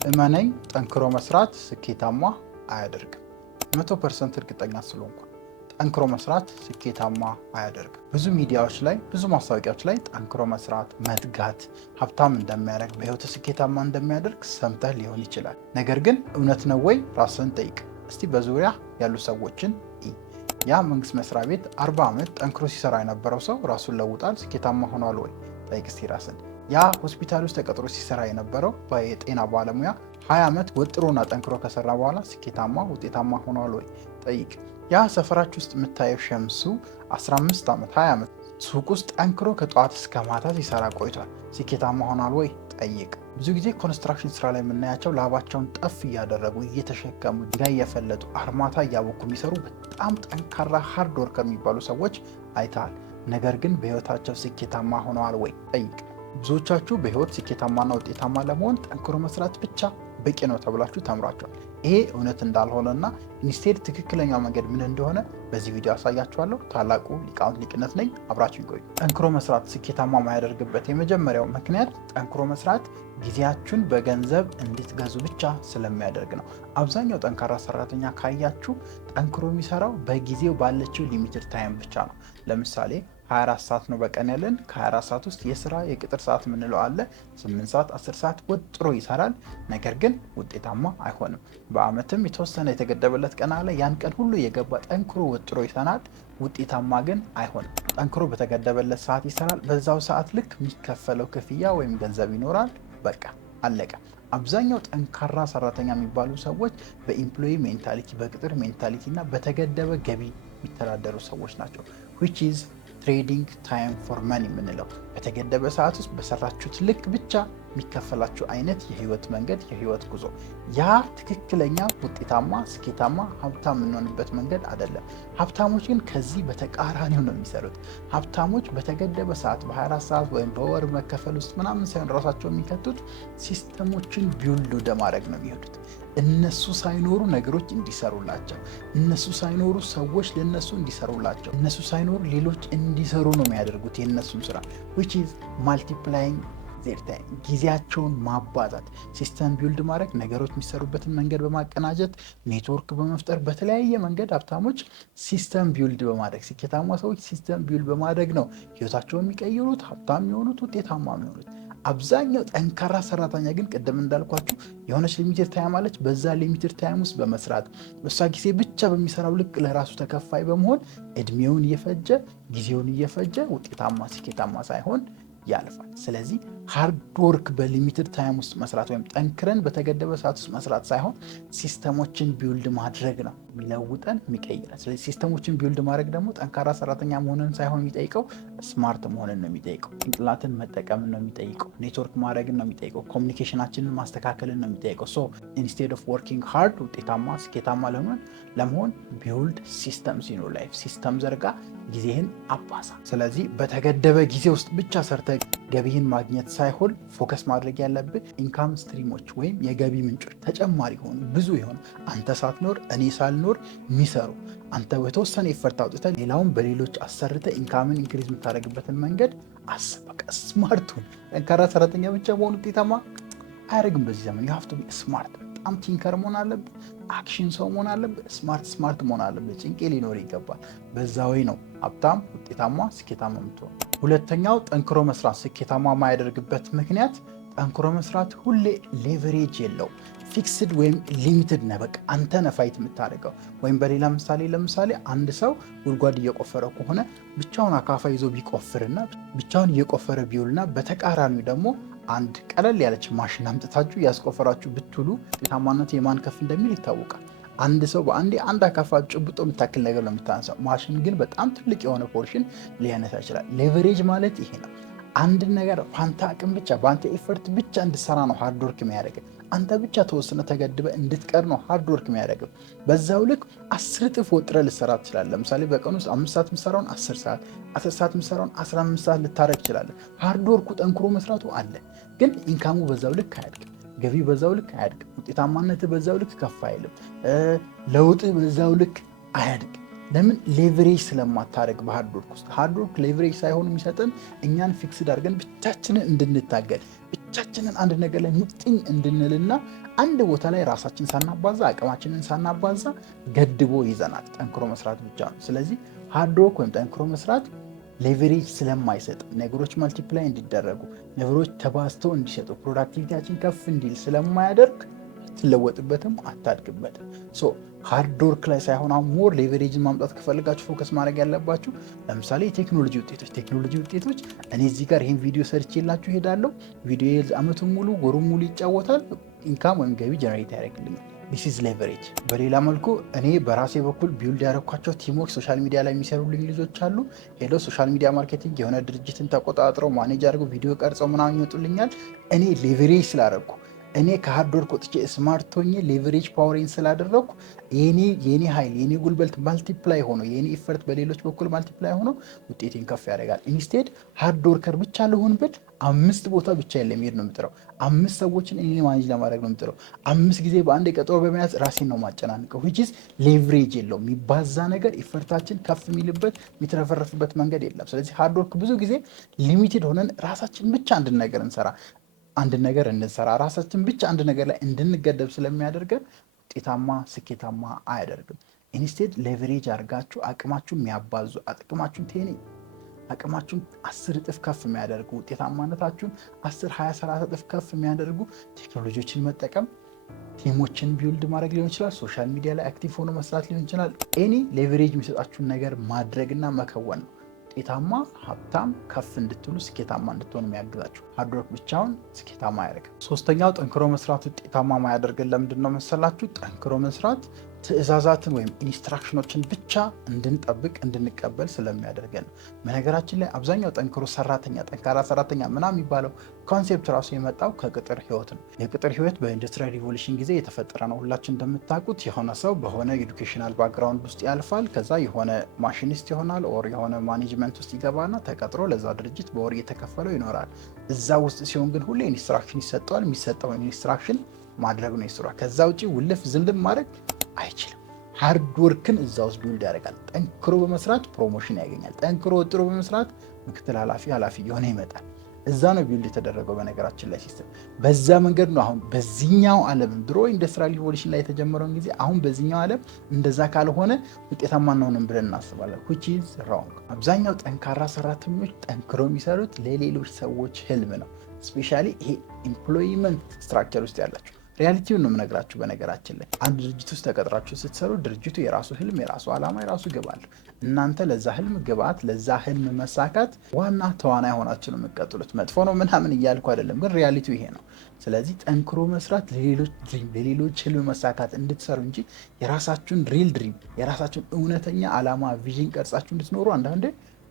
እመነኝ ጠንክሮ መስራት ስኬታማ አያደርግም። 100% እርግጠኛ ስለሆንኩ ጠንክሮ መስራት ስኬታማ አያደርግም። ብዙ ሚዲያዎች ላይ ብዙ ማስታወቂያዎች ላይ ጠንክሮ መስራት መትጋት ሀብታም እንደሚያደርግ በህይወት ስኬታማ እንደሚያደርግ ሰምተህ ሊሆን ይችላል። ነገር ግን እውነት ነው ወይ? ራስን ጠይቅ። እስቲ በዙሪያ ያሉ ሰዎችን ያ መንግስት መስሪያ ቤት 40 ዓመት ጠንክሮ ሲሰራ የነበረው ሰው ራሱን ለውጣል? ስኬታማ ሆኗል ወይ? ጠይቅ እስቲ ራስን። ያ ሆስፒታል ውስጥ ተቀጥሮ ሲሰራ የነበረው የጤና ባለሙያ 20 ዓመት ወጥሮና ጠንክሮ ከሰራ በኋላ ስኬታማ ውጤታማ ሆኗል ወይ? ጠይቅ። ያ ሰፈራችሁ ውስጥ የምታየው ሸምሱ 15 ዓመት 20 ዓመት ሱቅ ውስጥ ጠንክሮ ከጠዋት እስከ ማታ ሲሰራ ቆይቷል። ስኬታማ ሆኗል ወይ? ጠይቅ። ብዙ ጊዜ ኮንስትራክሽን ስራ ላይ የምናያቸው ላባቸውን ጠፍ እያደረጉ እየተሸከሙ ድንጋይ እየፈለጡ አርማታ እያቦኩ የሚሰሩ በጣም ጠንካራ ሃርድ ወርከር የሚባሉ ሰዎች አይተሃል። ነገር ግን በህይወታቸው ስኬታማ ሆነዋል ወይ? ጠይቅ። ብዙዎቻችሁ በህይወት ስኬታማና ውጤታማ ለመሆን ጠንክሮ መስራት ብቻ በቂ ነው ተብላችሁ ተምራችኋል። ይሄ እውነት እንዳልሆነና ኢንስቴድ ትክክለኛው መንገድ ምን እንደሆነ በዚህ ቪዲዮ አሳያችኋለሁ። ታላቁ ሊቃውንት ሊቅነት ነኝ። አብራችሁ ይቆዩ። ጠንክሮ መስራት ስኬታማ የማያደርግበት የመጀመሪያው ምክንያት ጠንክሮ መስራት ጊዜያችሁን በገንዘብ እንድትገዙ ብቻ ስለሚያደርግ ነው። አብዛኛው ጠንካራ ሰራተኛ ካያችሁ ጠንክሮ የሚሰራው በጊዜው ባለችው ሊሚትድ ታይም ብቻ ነው። ለምሳሌ 24 ሰዓት ነው በቀን ያለን። ከ24 ሰዓት ውስጥ የስራ የቅጥር ሰዓት የምንለው አለ። 8 ሰዓት 10 ሰዓት ወጥሮ ይሰራል። ነገር ግን ውጤታማ አይሆንም። በአመትም የተወሰነ የተገደበለት ቀን አለ። ያን ቀን ሁሉ የገባ ጠንክሮ ወጥሮ ይሰራል። ውጤታማ ግን አይሆንም። ጠንክሮ በተገደበለት ሰዓት ይሰራል። በዛው ሰዓት ልክ የሚከፈለው ክፍያ ወይም ገንዘብ ይኖራል። በቃ አለቀ። አብዛኛው ጠንካራ ሰራተኛ የሚባሉ ሰዎች በኢምፕሎይ ሜንታሊቲ በቅጥር ሜንታሊቲ እና በተገደበ ገቢ የሚተዳደሩ ሰዎች ናቸው። which is ትሬዲንግ ታይም ፎር መኒ የምንለው በተገደበ ሰዓት ውስጥ በሰራችሁት ልክ ብቻ የሚከፈላችሁ አይነት የህይወት መንገድ የህይወት ጉዞ። ያ ትክክለኛ ውጤታማ ስኬታማ ሀብታም የምንሆንበት መንገድ አይደለም። ሀብታሞች ግን ከዚህ በተቃራኒው ነው የሚሰሩት። ሀብታሞች በተገደበ ሰዓት በ24 ሰዓት ወይም በወር መከፈል ውስጥ ምናምን ሳይሆን ራሳቸው የሚከቱት ሲስተሞችን ቢውልድ ወደ ማድረግ ነው የሚሄዱት። እነሱ ሳይኖሩ ነገሮች እንዲሰሩላቸው፣ እነሱ ሳይኖሩ ሰዎች ለነሱ እንዲሰሩላቸው፣ እነሱ ሳይኖሩ ሌሎች እንዲሰሩ ነው የሚያደርጉት የነሱን ስራ which is multiplying their time። ጊዜያቸውን ማባዛት፣ ሲስተም ቢውልድ ማድረግ፣ ነገሮች የሚሰሩበትን መንገድ በማቀናጀት ኔትወርክ በመፍጠር በተለያየ መንገድ ሀብታሞች ሲስተም ቢውልድ በማድረግ ስኬታማ ሰዎች ሲስተም ቢውልድ በማድረግ ነው ህይወታቸውን የሚቀይሩት፣ ሀብታም የሚሆኑት፣ ውጤታማ የሚሆኑት። አብዛኛው ጠንካራ ሰራተኛ ግን ቅድም እንዳልኳችሁ የሆነች ሊሚትድ ታይም አለች። በዛ ሊሚትድ ታይም ውስጥ በመስራት በሷ ጊዜ ብቻ በሚሰራው ልክ ለራሱ ተከፋይ በመሆን እድሜውን እየፈጀ ጊዜውን እየፈጀ ውጤታማ ስኬታማ ሳይሆን ያልፋል። ስለዚህ ሃርድ ወርክ በሊሚትድ ታይም ውስጥ መስራት ወይም ጠንክረን በተገደበ ሰዓት ውስጥ መስራት ሳይሆን ሲስተሞችን ቢውልድ ማድረግ ነው የሚለውጠን የሚቀይረን። ስለዚህ ሲስተሞችን ቢውልድ ማድረግ ደግሞ ጠንካራ ሰራተኛ መሆንን ሳይሆን የሚጠይቀው ስማርት መሆንን ነው የሚጠይቀው። ጭንቅላትን መጠቀምን ነው የሚጠይቀው። ኔትወርክ ማድረግን ነው የሚጠይቀው። ኮሚኒኬሽናችንን ማስተካከልን ነው የሚጠይቀው። ሶ ኢንስቴድ ኦፍ ወርኪንግ ሃርድ ውጤታማ ስኬታማ ለመሆን ቢውልድ ሲስተምስ ኢን ዮር ላይፍ። ሲስተም ዘርጋ፣ ጊዜህን አባዛ። ስለዚህ በተገደበ ጊዜ ውስጥ ብቻ ሰርተ ገቢህን ማግኘት ሳይሆን ፎከስ ማድረግ ያለብህ ኢንካም ስትሪሞች ወይም የገቢ ምንጮች ተጨማሪ ሆኑ ብዙ ይሆኑ አንተ ሳትኖር እኔ ሳልኖር የሚሰሩ አንተ በተወሰነ ኤፈርት አውጥተህ ሌላውን በሌሎች አሰርተ ኢንካምን ኢንክሪዝ የምታደርግበትን መንገድ አስብ። በቃ ስማርቱን ጠንካራ ሰራተኛ ብቻ መሆን ውጤታማ አያደርግም። በዚህ ዘመን you have to be smart። በጣም ቲንከር መሆን አለብህ። አክሽን ሰው መሆን አለብህ። ስማርት መሆን አለብህ። ጭንቄ ሊኖር ይገባል። በዛ ወይ ነው ሀብታም ውጤታማ ስኬታማ የምትሆን። ሁለተኛው ጠንክሮ መስራት ስኬታማ የማያደርግበት ምክንያት ጠንክሮ መስራት ሁሌ ሌቨሬጅ የለው። ፊክስድ ወይም ሊሚትድ ነህ። በቃ አንተ ነህ ፋይት የምታደርገው። ወይም በሌላ ለምሳሌ አንድ ሰው ጉድጓድ እየቆፈረ ከሆነ ብቻውን አካፋ ይዞ ቢቆፍርና ብቻውን እየቆፈረ ቢውልና በተቃራኒው ደግሞ አንድ ቀለል ያለች ማሽን አምጥታችሁ ያስቆፈራችሁ ብትሉ ውጤታማነት የማን ከፍ እንደሚል ይታወቃል። አንድ ሰው በአንዴ አንድ አካፋ ጭብጦ የምታክል ነገር ነው የምታነሳው። ማሽን ግን በጣም ትልቅ የሆነ ፖርሽን ሊያነሳ ይችላል። ሌቨሬጅ ማለት ይሄ ነው። አንድ ነገር በአንተ አቅም ብቻ በአንተ ኤፈርት ብቻ እንድትሰራ ነው ሃርድ ወርክ የሚያደርግ። አንተ ብቻ ተወስነ ተገድበ እንድትቀር ነው ሃርድ ወርክ የሚያደርግ። በዛው ልክ 10 እጥፍ ወጥረ ልትሰራ ትችላለህ። ለምሳሌ በቀን ውስጥ 5 ሰዓት የምትሰራውን 10 ሰዓት 10 ሰዓት የምትሰራውን 15 ሰዓት ልታረግ ትችላለህ። ሃርድ ወርኩ ጠንክሮ መስራቱ አለ። ግን ኢንካሙ በዛው ልክ አያድግም። ገቢ በዛው ልክ አያድግም። ውጤታማነት በዛው ልክ ከፍ አይልም። ለውጥ በዛው ልክ አያድግም። ለምን? ሌቨሬጅ ስለማታደርግ በሃርድ ወርክ ውስጥ። ሃርድ ወርክ ሌቨሬጅ ሳይሆን የሚሰጠን እኛን ፊክስድ አድርገን ብቻችንን እንድንታገል ብቻችንን አንድ ነገር ላይ ሙጥኝ እንድንልና አንድ ቦታ ላይ ራሳችን ሳናባዛ አቅማችንን ሳናባዛ ገድቦ ይዘናል። ጠንክሮ መስራት ብቻ ነው። ስለዚህ ሃርድ ወርክ ወይም ጠንክሮ መስራት ሌቨሬጅ ስለማይሰጥ ነገሮች ማልቲፕላይ እንዲደረጉ ነገሮች ተባዝተው እንዲሰጡ ፕሮዳክቲቪቲያችን ከፍ እንዲል ስለማያደርግ አትለወጥበትም፣ አታድግበትም። ሃርድ ወርክ ላይ ሳይሆን አሁን ሞር ሌቨሬጅን ማምጣት ከፈልጋችሁ ፎከስ ማድረግ ያለባችሁ ለምሳሌ የቴክኖሎጂ ውጤቶች እኔ እዚህ ጋር ይህን ቪዲዮ ሰርቼላችሁ ሄዳለሁ። ቪዲዮ አመቱን ሙሉ ወሩን ሙሉ ይጫወታል፣ ኢንካም ወይም ገቢ ጀነሬት ያደርግልኛል። ዲስ ኢዝ ሌቨሬጅ። በሌላ መልኩ እኔ በራሴ በኩል ቢውልድ ያደረኳቸው ቲሞች ሶሻል ሚዲያ ላይ የሚሰሩልኝ ልጆች አሉ። ሄደው ሶሻል ሚዲያ ማርኬቲንግ የሆነ ድርጅትን ተቆጣጥረው ማኔጅ አድርገው ቪዲዮ ቀርጸው ምናምን ይመጡልኛል። እኔ ሌቨሬጅ ስላደረኩ እኔ ከሃርድ ወርክ ወጥቼ ስማርት ሆኜ ሌቨሬጅ ፓወሬን ስላደረኩ የኔ ኃይል የኔ ጉልበት ማልቲፕላይ ሆኖ የኔ ኢፈርት በሌሎች በኩል ማልቲፕላይ ሆኖ ውጤቴን ከፍ ያደርጋል። ኢንስቴድ ሃርድ ወርከር ብቻ ልሆንበት 5 ቦታ ብቻ ለመሄድ ነው የምጥረው። 5 ሰዎችን እኔ ማኔጅ ለማድረግ ነው የምጥረው። 5 ጊዜ በአንድ ቀጠሮ በመያዝ ራሴን ነው ማጨናንቀው። which is ሌቨሬጅ የለውም። የሚባዛ ነገር ኢፈርታችን ከፍ የሚልበት የሚትረፈረፍበት መንገድ የለም። ስለዚህ ሃርድ ወርክ ብዙ ጊዜ ሊሚትድ ሆነን ራሳችን ብቻ አንድ ነገር እንሰራ ራሳችን ብቻ አንድ ነገር ላይ እንድንገደብ ስለሚያደርገን ውጤታማ ስኬታማ አያደርግም። ኢንስቴድ ሌቨሬጅ አድርጋችሁ አቅማችሁን የሚያባዙ አቅማችሁን 10 እጥፍ ከፍ የሚያደርጉ ውጤታማነታችሁን 10፣ 20፣ 30 እጥፍ ከፍ የሚያደርጉ ቴክኖሎጂዎችን መጠቀም፣ ቲሞችን ቢውልድ ማድረግ ሊሆን ይችላል። ሶሻል ሚዲያ ላይ አክቲቭ ሆኖ መስራት ሊሆን ይችላል። ኤኒ ሌቨሬጅ የሚሰጣችሁን ነገር ማድረግና መከወን ነው ውጤታማ ሀብታም ከፍ እንድትሉ ስኬታማ እንድትሆኑ የሚያግዛችሁ። ሃርድ ወርክ ብቻውን ስኬታማ አያደርግም። ሶስተኛው ጠንክሮ መስራት ውጤታማ ማያደርግን ለምንድን ነው መሰላችሁ? ጠንክሮ መስራት ትዕዛዛትን ወይም ኢንስትራክሽኖችን ብቻ እንድንጠብቅ እንድንቀበል ስለሚያደርገን ነው። በነገራችን ላይ አብዛኛው ጠንካራ ሰራተኛ ምናምን የሚባለው ኮንሴፕት ራሱ የመጣው ከቅጥር ህይወት ነው። የቅጥር ህይወት በኢንዱስትሪያል ሪቮሉሽን ጊዜ የተፈጠረ ነው። ሁላችን እንደምታውቁት የሆነ ሰው በሆነ ኤዱኬሽናል ባክግራውንድ ውስጥ ያልፋል። ከዛ የሆነ ማሽኒስት ይሆናል ኦር የሆነ ማኔጅመንት ውስጥ ይገባና ተቀጥሮ ለዛ ድርጅት በወር እየተከፈለው ይኖራል። እዛ ውስጥ ሲሆን ግን ሁሌ ኢንስትራክሽን ይሰጠዋል። የሚሰጠውን ኢንስትራክሽን ማድረግ ነው ይስራ። ከዛ ውጪ ውልፍ ዝልም ማድረግ አይችልም። ሃርድ ወርክን እዛ ውስጥ ቢውልድ ያደርጋል። ጠንክሮ በመስራት ፕሮሞሽን ያገኛል። ጠንክሮ ወጥሮ በመስራት ምክትል ኃላፊ የሆነ ይመጣል። እዛ ነው ቢውልድ የተደረገው በነገራችን ላይ ሲስተም። በዛ መንገድ ነው አሁን በዚህኛው ዓለም ድሮ ኢንዱስትሪያል ሪቮሉሽን ላይ የተጀመረውን ጊዜ አሁን በዚህኛው ዓለም እንደዛ ካልሆነ ውጤታማ አንሆንም ብለን እናስባለን። which is wrong። አብዛኛው ጠንካራ ሰራተኞች ጠንክሮ የሚሰሩት ለሌሎች ሰዎች ህልም ነው። ስፔሻሊ ይሄ ኤምፕሎይመንት ስትራክቸር ውስጥ ያላችሁ ሪያሊቲውን ነው የምነግራችሁ። በነገራችን ላይ አንድ ድርጅት ውስጥ ተቀጥራችሁ ስትሰሩ ድርጅቱ የራሱ ህልም፣ የራሱ ዓላማ፣ የራሱ ግብ አለው። እናንተ ለዛ ህልም ግብአት፣ ለዛ ህልም መሳካት ዋና ተዋናይ ሆናችሁ ነው የምትቀጥሉት። መጥፎ ነው ምናምን እያልኩ አይደለም፣ ግን ሪያሊቲው ይሄ ነው። ስለዚህ ጠንክሮ መስራት ለሌሎች ህልም መሳካት እንድትሰሩ እንጂ የራሳችሁን ሪል ድሪም፣ የራሳችሁን እውነተኛ ዓላማ ቪዥን ቀርጻችሁ እንድትኖሩ አንዳንዴ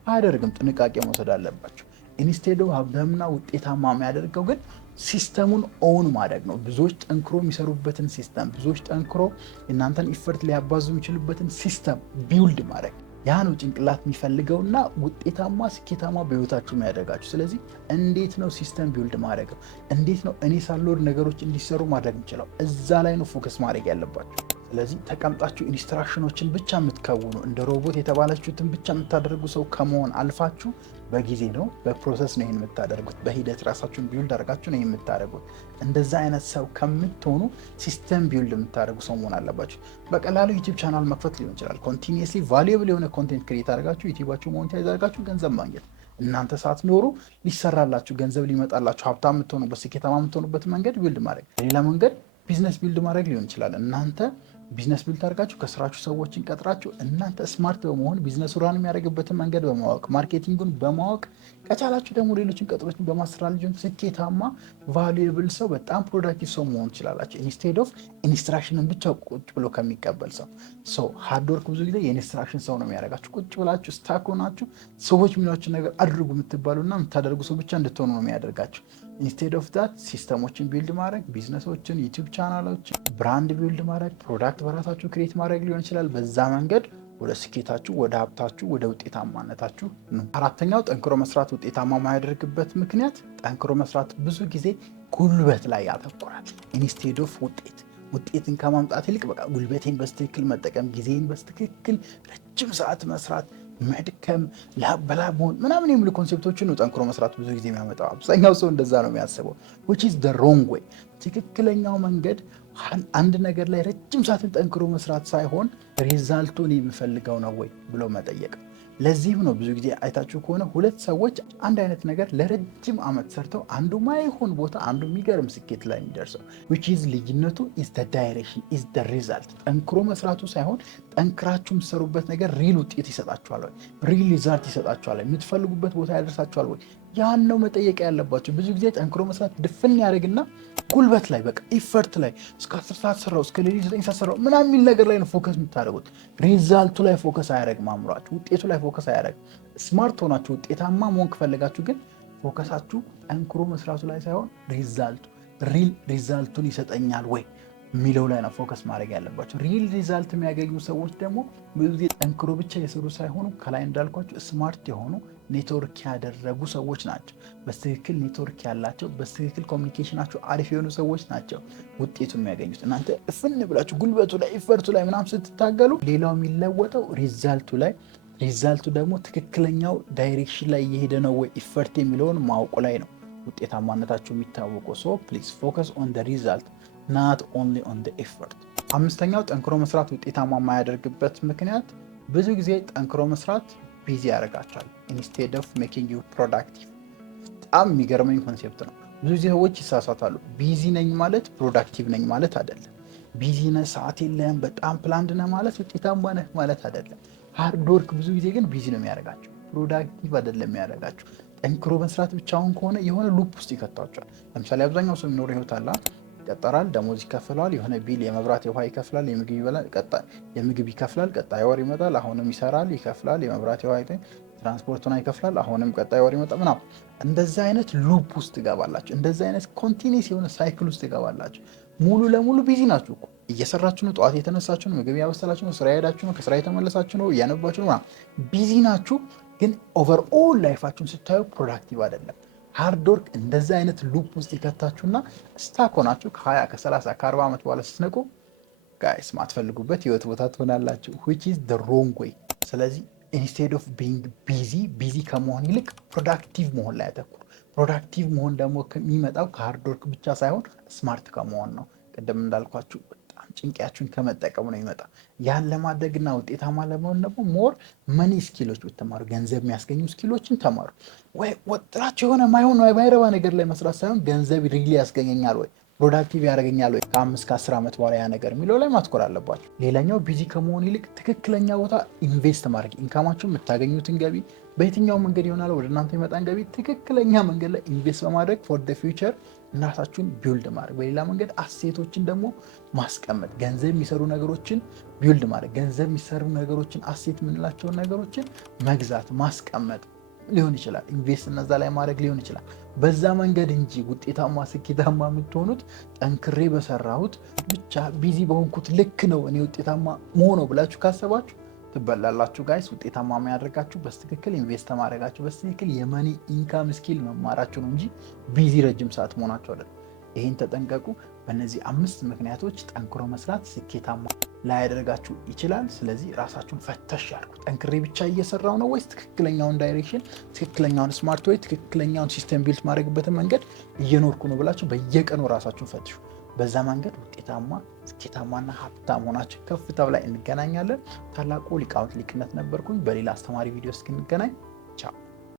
አያደርግም። ጥንቃቄ መውሰድ አለባቸው። ኢንስቴዶ ሀብታምና ውጤታማ የሚያደርገው ግን ሲስተሙን ኦውን ማድረግ ነው። ብዙዎች ጠንክሮ የሚሰሩበትን ሲስተም፣ ብዙዎች ጠንክሮ እናንተን ኢፈርት ሊያባዙ የሚችሉበትን ሲስተም ቢውልድ ማድረግ፣ ያ ነው ጭንቅላት የሚፈልገውና ውጤታማ ስኬታማ በህይወታችሁ የሚያደርጋችሁ። ስለዚህ እንዴት ነው ሲስተም ቢውልድ ማድረግ ነው? እንዴት ነው እኔ ሳልኖር ነገሮች እንዲሰሩ ማድረግ የምችለው? እዛ ላይ ነው ፎከስ ማድረግ ያለባችሁ። ስለዚህ ተቀምጣችሁ ኢንስትራክሽኖችን ብቻ የምትከውኑ እንደ ሮቦት የተባላችሁትን ብቻ የምታደርጉ ሰው ከመሆን አልፋችሁ በጊዜ ነው በፕሮሰስ ነው ይህን የምታደርጉት። በሂደት ራሳችሁን ቢውልድ አድርጋችሁ ነው የምታደርጉት። እንደዛ አይነት ሰው ከምትሆኑ ሲስተም ቢውልድ የምታደርጉ ሰው መሆን አለባችሁ። በቀላሉ ዩቲዩብ ቻናል መክፈት ሊሆን ይችላል። ኮንቲኒየስሊ ቫሉየብል የሆነ ኮንቴንት ክሬት አድርጋችሁ ዩቲዩባችሁ ሞኔታይዝ አድርጋችሁ ገንዘብ ማግኘት። እናንተ ሳትኖሩ ሊሰራላችሁ ገንዘብ ሊመጣላችሁ ሀብታም የምትሆኑበት ስኬታማ የምትሆኑበት መንገድ ቢውልድ ማድረግ። ሌላ መንገድ ቢዝነስ ቢልድ ማድረግ ሊሆን ይችላል። እናንተ ቢዝነስ ቢልድ አድርጋችሁ ከስራችሁ ሰዎችን ቀጥራችሁ እናንተ ስማርት በመሆን ቢዝነሱ ራን የሚያደርግበትን መንገድ በማወቅ ማርኬቲንጉን በማወቅ ከቻላችሁ ደግሞ ሌሎችን ቀጥሮችን በማሰራት ልጅን ስኬታማ ቫሉየብል ሰው በጣም ፕሮዳክቲቭ ሰው መሆን ትችላላችሁ። ኢንስቴድ ኦፍ ኢንስትራክሽንን ብቻ ቁጭ ብሎ ከሚቀበል ሰው ሃርድ ወርክ ብዙ ጊዜ የኢንስትራክሽን ሰው ነው የሚያደርጋችሁ። ቁጭ ብላችሁ ስታክ ሆናችሁ ሰዎች የሚሏችሁ ነገር አድርጉ የምትባሉና የምታደርጉ ሰው ብቻ እንድትሆኑ ነው የሚያደርጋችሁ። ኢንስቴድ ኦፍ ዳት ሲስተሞችን ቢልድ ማድረግ፣ ቢዝነሶችን፣ ዩቲዩብ ቻናሎችን፣ ብራንድ ቢልድ ማድረግ፣ ፕሮዳክት በራሳችሁ ክሬት ማድረግ ሊሆን ይችላል። በዛ መንገድ ወደ ስኬታችሁ፣ ወደ ሀብታችሁ፣ ወደ ውጤታማነታችሁ ነው። አራተኛው ጠንክሮ መስራት ውጤታማ የማያደርግበት ምክንያት ጠንክሮ መስራት ብዙ ጊዜ ጉልበት ላይ ያተኮራል። ኢንስቴድ ኦፍ ውጤትን ከማምጣት ይልቅ በቃ ጉልበቴን በስትክክል መጠቀም፣ ጊዜን በስትክክል ረጅም ሰዓት መስራት፣ መድከም፣ ላብ መሆን ምናምን የሚሉ ኮንሴፕቶችን ነው ጠንክሮ መስራት ብዙ ጊዜ የሚያመጣው። አብዛኛው ሰው እንደዛ ነው የሚያስበው which is the wrong way። ትክክለኛው መንገድ አንድ ነገር ላይ ረጅም ሰዓትን ጠንክሮ መስራት ሳይሆን ሪዛልቱን የምፈልገው ነው ወይ ብሎ መጠየቅ። ለዚህም ነው ብዙ ጊዜ አይታችሁ ከሆነ ሁለት ሰዎች አንድ አይነት ነገር ለረጅም ዓመት ሰርተው አንዱ ማይሆን ቦታ አንዱ የሚገርም ስኬት ላይ የሚደርሰው which is ልዩነቱ is the direction is the result። ጠንክሮ መስራቱ ሳይሆን ጠንክራችሁ የምትሰሩበት ነገር ሪል ውጤት ይሰጣችኋል ወይ፣ ሪል ሪዛልት ይሰጣችኋል ወይ፣ የምትፈልጉበት ቦታ ያደርሳችኋል ወይ፣ ያን ነው መጠየቅ ያለባቸው። ብዙ ጊዜ ጠንክሮ መስራት ድፍን ያደርግና ጉልበት ላይ በቃ ኢፈርት ላይ እስከ 10 ሰዓት ሰራው እስከ ሌሊት 9 ሰዓት ሰራው ምናምን የሚል ነገር ላይ ነው ፎከስ የምታደርጉት። ሪዛልቱ ላይ ፎከስ አያደርግም አእምሯችሁ፣ ውጤቱ ላይ ፎከስ አያደርግም። ስማርት ሆናችሁ ውጤታማ መሆን ከፈለጋችሁ ግን ፎከሳችሁ ጠንክሮ መስራቱ ላይ ሳይሆን ሪዛልቱ ሪል ሪዛልቱን ይሰጠኛል ወይ የሚለው ላይ ነው ፎከስ ማድረግ ያለባቸው። ሪል ሪዛልት የሚያገኙ ሰዎች ደግሞ ብዙ ጊዜ ጠንክሮ ብቻ የሰሩ ሳይሆኑ ከላይ እንዳልኳቸው ስማርት የሆኑ ኔትወርክ ያደረጉ ሰዎች ናቸው። በትክክል ኔትወርክ ያላቸው በትክክል ኮሚኒኬሽናቸው አሪፍ የሆኑ ሰዎች ናቸው ውጤቱን የሚያገኙት። እናንተ እፍን ብላችሁ ጉልበቱ ላይ ኢፈርቱ ላይ ምናምን ስትታገሉ ሌላው የሚለወጠው ሪዛልቱ ላይ፣ ሪዛልቱ ደግሞ ትክክለኛው ዳይሬክሽን ላይ እየሄደ ነው ወይ ኢፈርት የሚለውን ማወቁ ላይ ነው ውጤታማነታቸው የሚታወቀው። ሶ ፕሊዝ ፎከስ ኦን ዘ ሪዛልት not only on the effort። አምስተኛው ጠንክሮ መስራት ውጤታማ የማያደርግበት ምክንያት ብዙ ጊዜ ጠንክሮ መስራት ቢዚ ያደርጋቸዋል instead of making you productive። በጣም የሚገርመኝ ኮንሴፕት ነው። ብዙ ጊዜ ሰዎች ይሳሳታሉ። ቢዚ ነኝ ማለት ፕሮዳክቲቭ ነኝ ማለት አይደለም። ቢዚ ነህ ሰዓት የለህም በጣም ፕላንድ ነህ ማለት ውጤታማ ነህ ማለት አይደለም። ሃርድ ወርክ ብዙ ጊዜ ግን ቢዚ ነው የሚያደርጋቸው፣ ፕሮዳክቲቭ አይደለም የሚያደርጋቸው። ጠንክሮ መስራት ብቻውን ከሆነ የሆነ ሉፕ ውስጥ ይከቷቸዋል። ለምሳሌ አብዛኛው ሰው የሚኖረው ህይወት አለ፣ ይቀጠራል፣ ደሞዝ ይከፍለዋል፣ የሆነ ቢል የመብራት የውሃ ይከፍላል፣ የምግብ ይበላል፣ የምግብ ይከፍላል፣ ቀጣይ ወር ይመጣል፣ አሁንም ይሰራል፣ ይከፍላል፣ የመብራት የውሃ ትራንስፖርቱን ይከፍላል፣ አሁንም ቀጣይ ወር ይመጣል ምናምን። እንደዚህ አይነት ሉፕ ውስጥ ትገባላችሁ። እንደዚህ አይነት ኮንቲኒስ የሆነ ሳይክል ውስጥ ትገባላችሁ። ሙሉ ለሙሉ ቢዚ ናችሁ እኮ እየሰራችሁ ነው፣ ጠዋት የተነሳችሁ ነው፣ ምግብ ያበሰላችሁ ነው፣ ስራ ሄዳችሁ ነው፣ ከስራ የተመለሳችሁ ነው፣ እያነባችሁ ነው፣ ቢዚ ናችሁ። ግን ኦቨር ኦል ላይፋችሁን ስታዩ ፕሮዳክቲቭ አይደለም። ሃርድ ወርክ እንደዚህ አይነት ሉፕ ውስጥ ይከታችሁና ስታክ ሆናችሁ ከ20 ከ30 ከ40 ዓመት በኋላ ስትነቁ ጋይስ ማትፈልጉበት ህይወት ቦታ ትሆናላችሁ which is the wrong way። ስለዚህ instead of being ቢዚ ከመሆን ይልቅ ፕሮዳክቲቭ መሆን ላይ ያተኩሩ። ፕሮዳክቲቭ መሆን ደግሞ የሚመጣው ከሃርድ ወርክ ብቻ ሳይሆን ስማርት ከመሆን ነው። ቅድም እንዳልኳችሁ ጭንቅያችሁን ከመጠቀሙ ነው ይመጣ። ያን ለማድረግና ውጤታማ ለመሆን ደግሞ ሞር መኒ ስኪሎች ብትማሩ፣ ገንዘብ የሚያስገኙ ስኪሎችን ተማሩ። ወይ ወጥራችሁ የሆነ ማይሆን ማይረባ ነገር ላይ መስራት ሳይሆን ገንዘብ ሪሊ ያስገኘኛል ወይ ፕሮዳክቲቭ ያደርገኛል ወይ ከ5 ከ10 ዓመት በኋላ ያ ነገር የሚለው ላይ ማትኮር አለባችሁ። ሌላኛው ቢዚ ከመሆን ይልቅ ትክክለኛ ቦታ ኢንቨስት ማድረግ፣ ኢንካማችሁ የምታገኙትን ገቢ በየትኛው መንገድ ይሆናል ወደ እናንተ የመጣን ገቢ ትክክለኛ መንገድ ላይ ኢንቨስት በማድረግ ፎር ደ ፊውቸር እናታችሁን ቢውልድ ማድረግ። በሌላ መንገድ አሴቶችን ደግሞ ማስቀመጥ፣ ገንዘብ የሚሰሩ ነገሮችን ቢውልድ ማድረግ፣ ገንዘብ የሚሰሩ ነገሮችን አሴት የምንላቸውን ነገሮችን መግዛት ማስቀመጥ ሊሆን ይችላል። ኢንቨስት እነዛ ላይ ማድረግ ሊሆን ይችላል። በዛ መንገድ እንጂ ውጤታማ ስኬታማ የምትሆኑት ጠንክሬ በሰራሁት ብቻ ቢዚ በሆንኩት ልክ ነው እኔ ውጤታማ መሆነው ብላችሁ ካሰባችሁ ትበላላችሁ ጋይስ። ውጤታማ የሚያደርጋችሁ በትክክል ኢንቨስት ማድረጋችሁ፣ በትክክል የመኒ ኢንካም ስኪል መማራችሁ ነው እንጂ ቢዚ ረጅም ሰዓት መሆናችሁ አይደለም። ይህን ተጠንቀቁ። በእነዚህ 5 ምክንያቶች ጠንክሮ መስራት ስኬታማ ላያደርጋችሁ ይችላል። ስለዚህ ራሳችሁን ፈተሽ ያድርጉ። ጠንክሬ ብቻ እየሰራው ነው ወይስ ትክክለኛውን ዳይሬክሽን፣ ትክክለኛውን ስማርት ወይ ትክክለኛውን ሲስተም ቢልት ማድረግበትን መንገድ እየኖርኩ ነው ብላችሁ በየቀኑ ራሳችሁን ፈትሹ። በዛ መንገድ ውጤታማ ስኬታማና ሀብታም ሆናችሁ ከፍታው ላይ እንገናኛለን። ታላቁ ሊቃውንት ሊቅነት ነበርኩኝ። በሌላ አስተማሪ ቪዲዮ እስክንገናኝ ቻው።